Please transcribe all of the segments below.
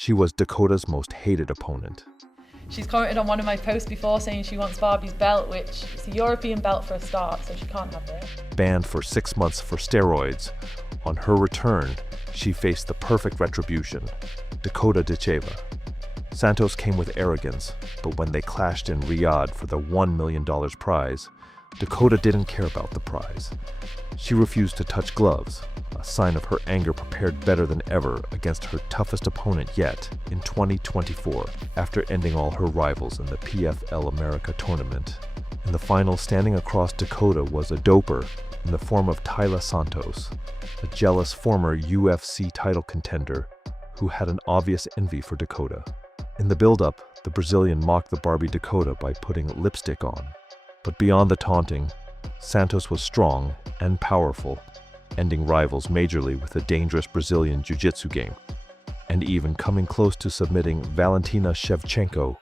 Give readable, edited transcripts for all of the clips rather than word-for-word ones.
She was Dakota's most hated opponent. She's commented on one of my posts before saying she wants Barbie's belt, which is a European belt for a start, so she can't have it. Banned for 6 months for steroids, on her return, she faced the perfect retribution, Dakota Ditcheva. Santos came with arrogance, but when they clashed in Riyadh for the $1 million prize, Dakota didn't care about the prize. She refused to touch gloves, a sign of her anger prepared better than ever against her toughest opponent yet in 2024, after ending all her rivals in the PFL America tournament. In the final, standing across Dakota was a doper in the form of Tyler Santos, a jealous former UFC title contender who had an obvious envy for Dakota. In the build-up, the Brazilian mocked the Barbie Dakota by putting lipstick on. But beyond the taunting, Santos was strong and powerful, ending rivals majorly with a dangerous Brazilian jiu-jitsu game, and even coming close to submitting Valentina Shevchenko,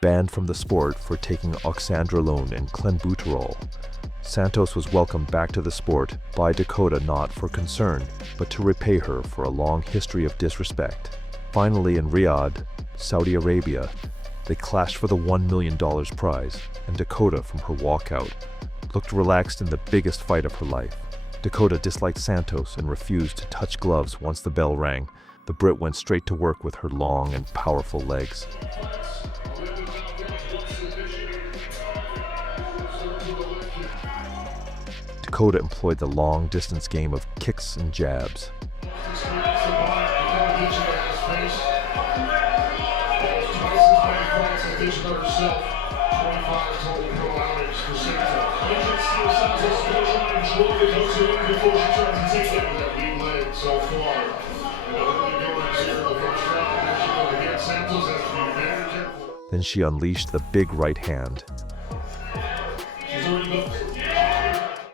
banned from the sport for taking oxandrolone and clenbuterol. Santos was welcomed back to the sport by Dakota not for concern, but to repay her for a long history of disrespect. Finally, in Riyadh, Saudi Arabia, they clashed for the $1 million prize, and Dakota, from her walkout, looked relaxed in the biggest fight of her life. Dakota disliked Santos and refused to touch gloves once the bell rang. The Brit went straight to work with her long and powerful legs. Dakota employed the long-distance game of kicks and jabs. Then she unleashed the big right hand.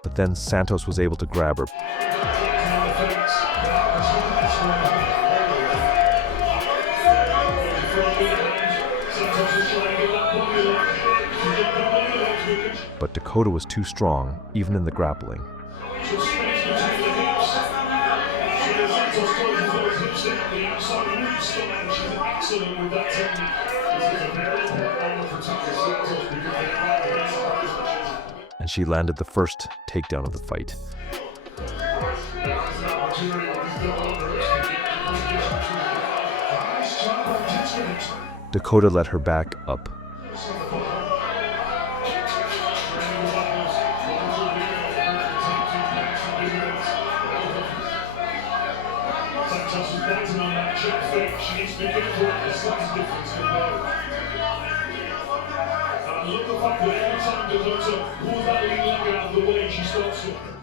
But then Santos was able to grab her. But Dakota was too strong, even in the grappling. And she landed the first takedown of the fight. Dakota let her back up.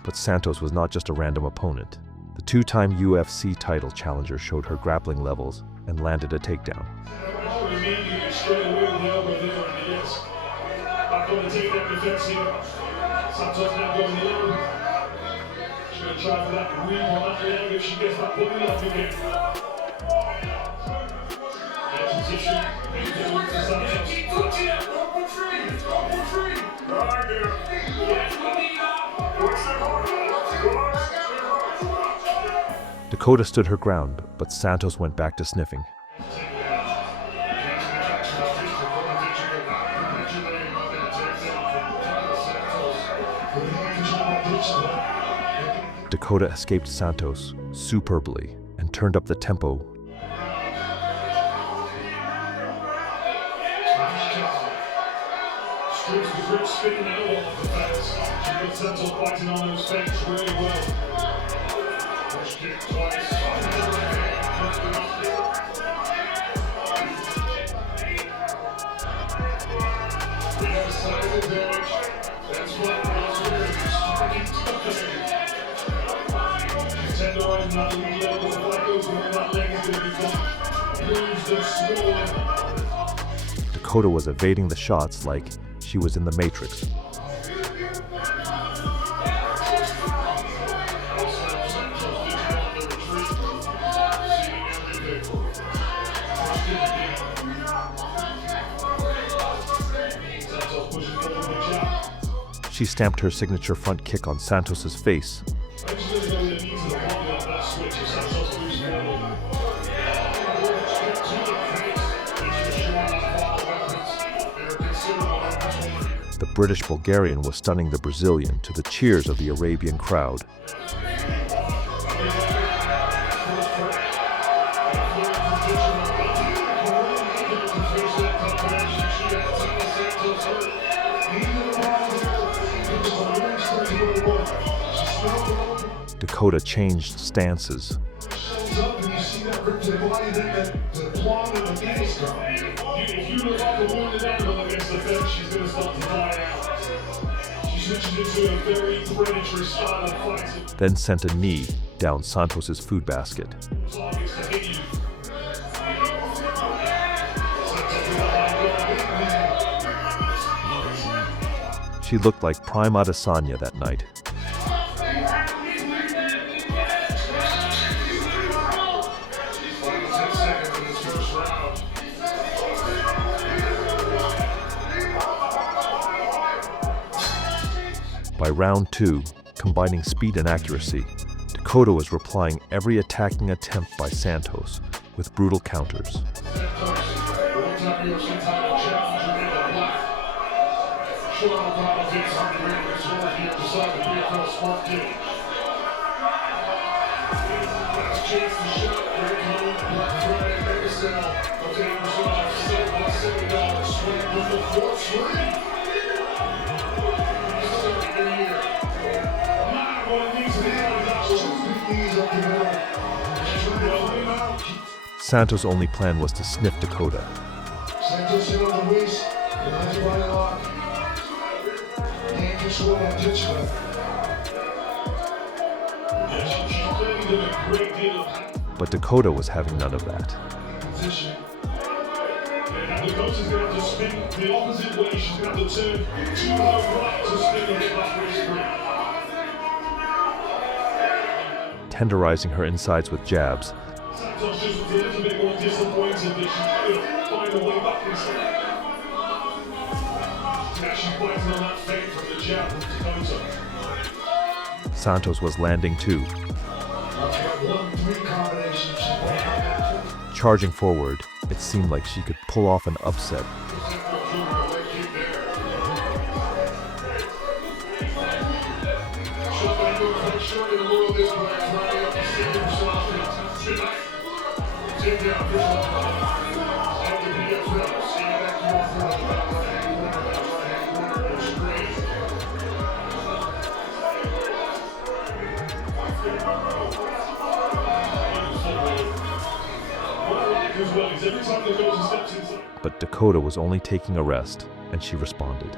But Santos was not just a random opponent. The two-time UFC title challenger showed her grappling levels and landed a takedown. Dakota stood her ground, but Santos went back to sniffing. Dakota escaped Santos superbly and turned up the tempo. Dakota was evading the shots like she was in the Matrix. She stamped her signature front kick on Santos's face. British Bulgarian was stunning the Brazilian to the cheers of the Arabian crowd. Dakota changed stances. Then sent a knee down Santos's food basket. She looked like prime Adesanya that night. By round 2, combining speed and accuracy, Dakota was replying every attacking attempt by Santos with brutal counters. Santos' only plan was to sniff Dakota. But Dakota was having none of that. Tenderizing her insides with jabs, Santos was landing too. Charging forward, it seemed like she could pull off an upset. But Dakota was only taking a rest, and she responded.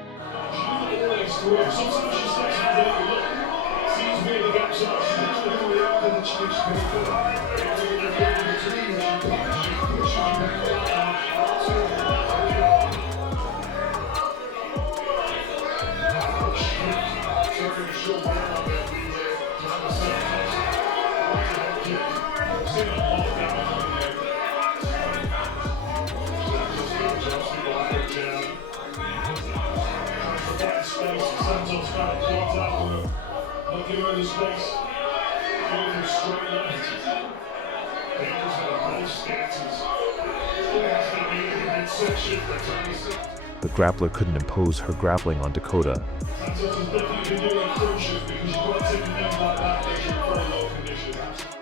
The grappler couldn't impose her grappling on Dakota.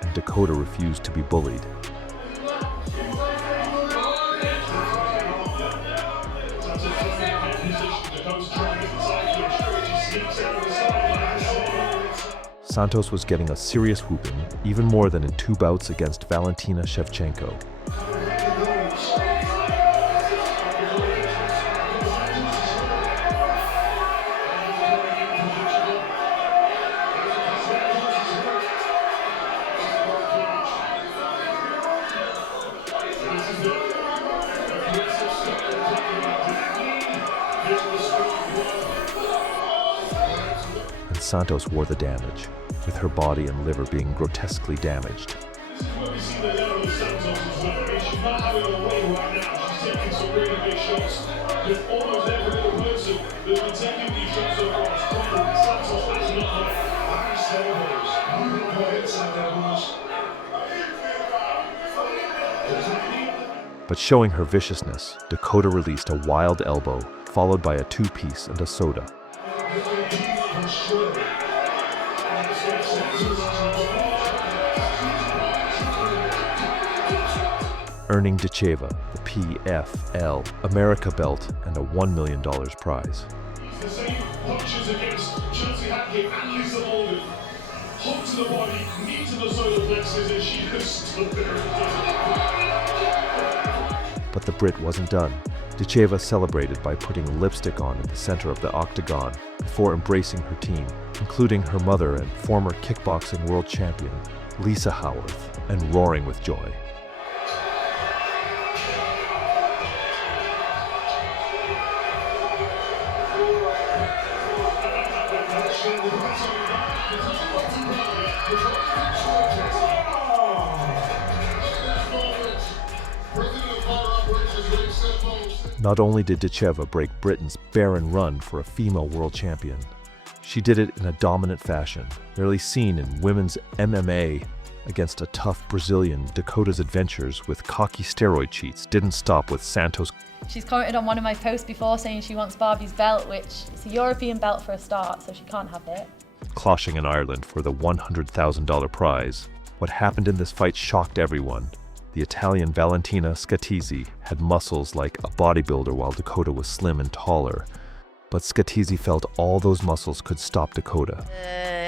And Dakota refused to be bullied. Santos was getting a serious whooping, even more than in 2 bouts against Valentina Shevchenko. And Santos wore the damage, with her body and liver being grotesquely damaged. But showing her viciousness, Dakota released a wild elbow, followed by a two-piece and a soda. Earning Ditcheva the PFL America belt and a $1 million prize. The same punches against Chelsea Hackney and Lisa Morgan. Hook to the body, knee to the solar plexus, and she just stood there. But the Brit wasn't done. Ditcheva celebrated by putting lipstick on in the center of the octagon before embracing her team, including her mother and former kickboxing world champion, Lisa Howarth, and roaring with joy. Not only did Ditcheva break Britain's barren run for a female world champion, she did it in a dominant fashion, rarely seen in women's MMA. Against a tough Brazilian, Dakota's adventures with cocky steroid cheats didn't stop with Santos. She's commented on one of my posts before saying she wants Barbie's belt, which is a European belt for a start, so she can't have it. Clashing in Ireland for the $100,000 prize. What happened in this fight shocked everyone. The Italian Valentina Scatizy had muscles like a bodybuilder while Dakota was slim and taller. But Scatizy felt all those muscles could stop Dakota.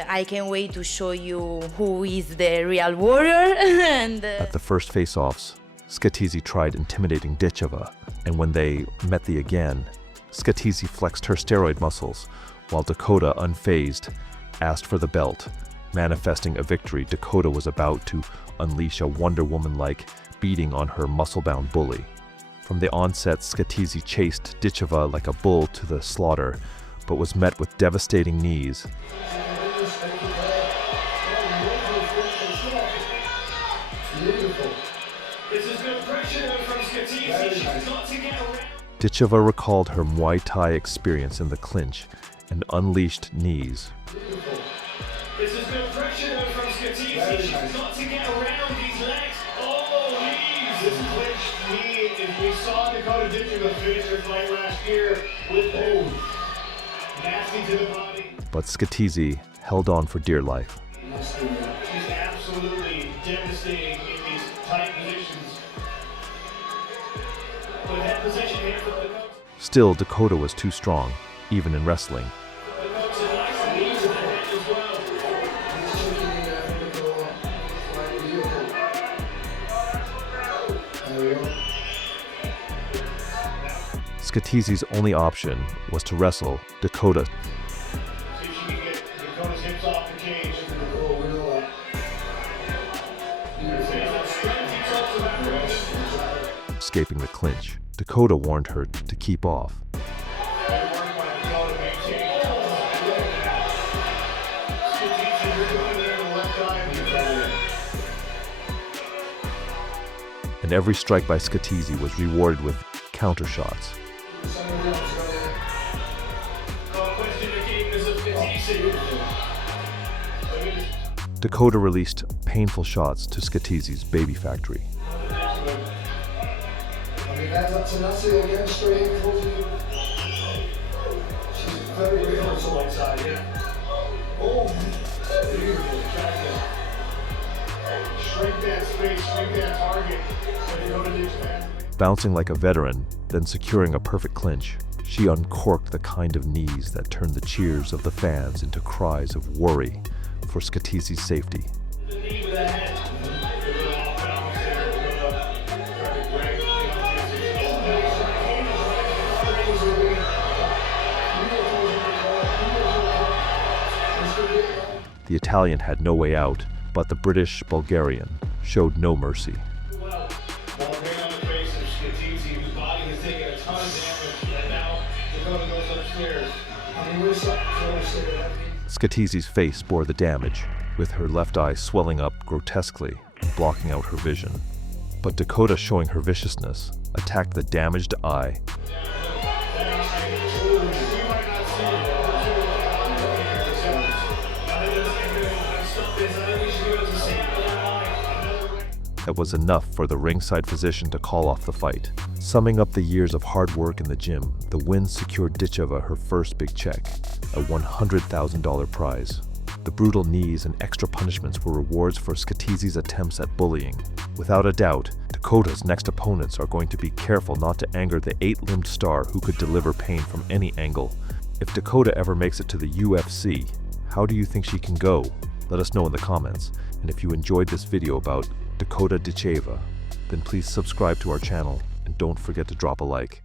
I can't wait to show you who is the real warrior. At the first face-offs, Scatizy tried intimidating Ditcheva, and when they met again, Scatizy flexed her steroid muscles, while Dakota, unfazed, asked for the belt. Manifesting a victory, Dakota was about to unleash a Wonder Woman-like beating on her muscle-bound bully. From the onset, Scatizy chased Ditcheva like a bull to the slaughter, but was met with devastating knees. Ditcheva recalled her Muay Thai experience in the clinch and unleashed knees. This is good pressure from Scatizy. She's got to get around these legs. Oh, knees! This clinched knee. If we saw Dakota Ditcheva finish her fight last year with nasty to the body. But Scatizy held on for dear life. She's absolutely devastating in these tight positions. But that position here for Dakota. Still, Dakota was too strong, even in wrestling. Scatizy's only option was to wrestle Dakota. See if she can get Dakota's hips off the cage. Escaping the clinch, Dakota warned her to keep off. And every strike by Scatizy was rewarded with counter shots. Dakota released painful shots to Scatizy's baby factory. Bouncing like a veteran, then securing a perfect clinch, she uncorked the kind of knees that turned the cheers of the fans into cries of worry for Scatizy's safety. The Italian had no way out, but the British Bulgarian showed no mercy. Scatizy's face bore the damage, with her left eye swelling up grotesquely and blocking out her vision. But Dakota, showing her viciousness, attacked the damaged eye. that was enough for the ringside physician to call off the fight. Summing up the years of hard work in the gym, the win secured Ditcheva her first big check, a $100,000 prize. The brutal knees and extra punishments were rewards for Scatizy's attempts at bullying. Without a doubt, Dakota's next opponents are going to be careful not to anger the 8-limbed star who could deliver pain from any angle. If Dakota ever makes it to the UFC, how do you think she can go? Let us know in the comments. And if you enjoyed this video about Dakota Ditcheva, then please subscribe to our channel and don't forget to drop a like.